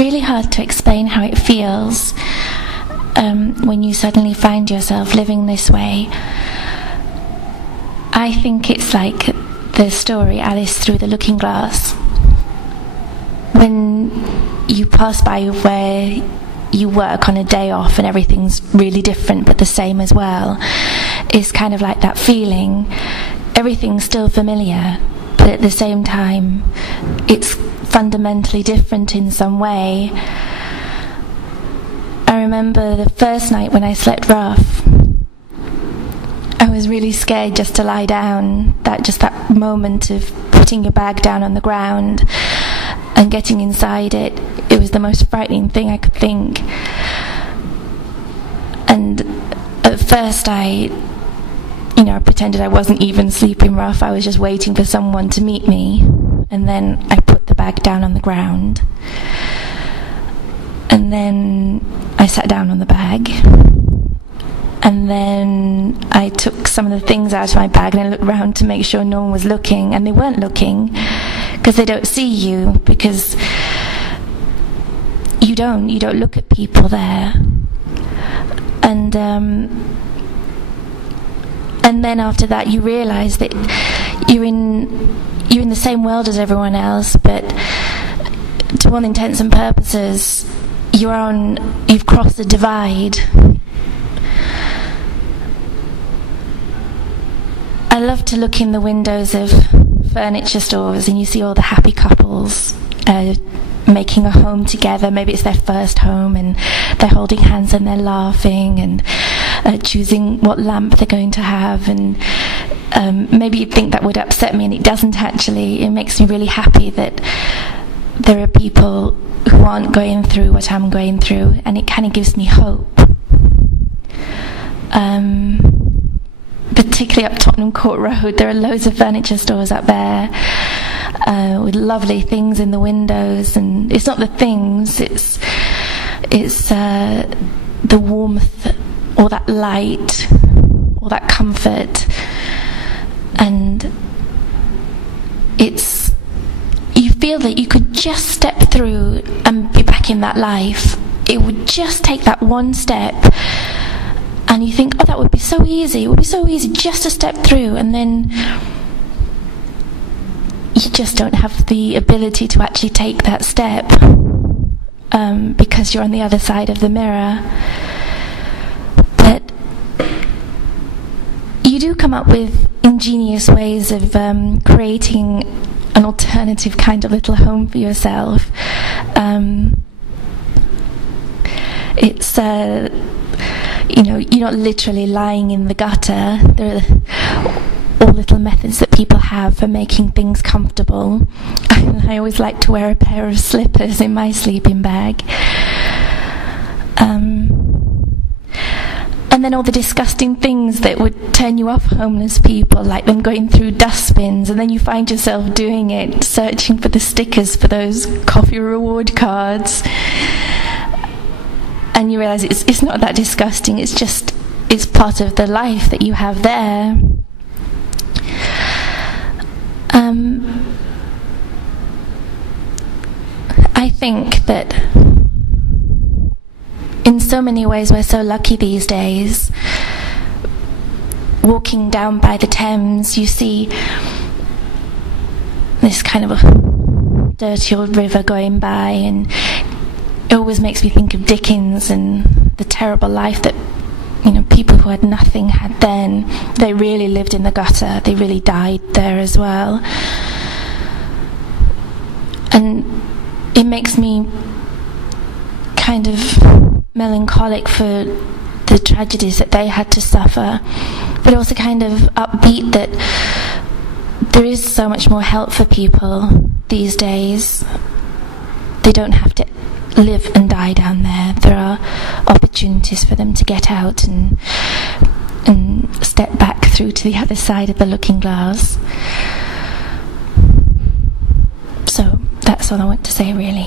really hard to explain how it feels when you suddenly find yourself living this way. I think it's like the story Alice Through the Looking Glass. When you pass by where you work on a day off and everything's really different but the same as well, it's kind of like that feeling. Everything's still familiar, but at the same time it's fundamentally different in some way. I remember the first night when I slept rough, I was really scared just to lie down. That moment of putting your bag down on the ground and getting inside it, it was the most frightening thing I could think. And at first I pretended I wasn't even sleeping rough. I was just waiting for someone to meet me. And then I put the bag down on the ground. And then I sat down on the bag. And then I took some of the things out of my bag and I looked around to make sure no one was looking. And they weren't looking, because they don't see you, because you don't look at people there. And then after that you realise that you're in the same world as everyone else, but to all intents and purposes you've crossed the divide. I love to look in the windows of furniture stores and you see all the happy couples making a home together. Maybe it's their first home and they're holding hands and they're laughing and choosing what lamp they're going to have. And maybe you'd think that would upset me, and it doesn't actually. It makes me really happy that there are people who aren't going through what I'm going through, and it kind of gives me hope. Particularly up Tottenham Court Road, there are loads of furniture stores up there with lovely things in the windows. And it's not the things, it's the warmth, or that light, or that comfort. And you feel that you could just step through and be back in that life. It would just take that one step. And you think, oh, that would be so easy. It would be so easy just to step through. And then you just don't have the ability to actually take that step because you're on the other side of the mirror. But you do come up with ingenious ways of creating an alternative kind of little home for yourself. It's you're not literally lying in the gutter. There are all little methods that people have for making things comfortable. I always like to wear a pair of slippers in my sleeping bag. And then all the disgusting things that would turn you off homeless people, like them going through dustbins, and then you find yourself doing it, searching for the stickers for those coffee reward cards. And you realise it's not that disgusting, it's part of the life that you have there. I think that in so many ways we're so lucky these days. Walking down by the Thames, you see this kind of a dirty old river going by, and it always makes me think of Dickens and the terrible life that people who had nothing had then. They really lived in the gutter. They really died there as well. And it makes me kind of melancholic for the tragedies that they had to suffer, but also kind of upbeat that there is so much more help for people these days. They don't have to live and die down there. There are opportunities for them to get out and step back through to the other side of the looking glass. So that's all I want to say, really.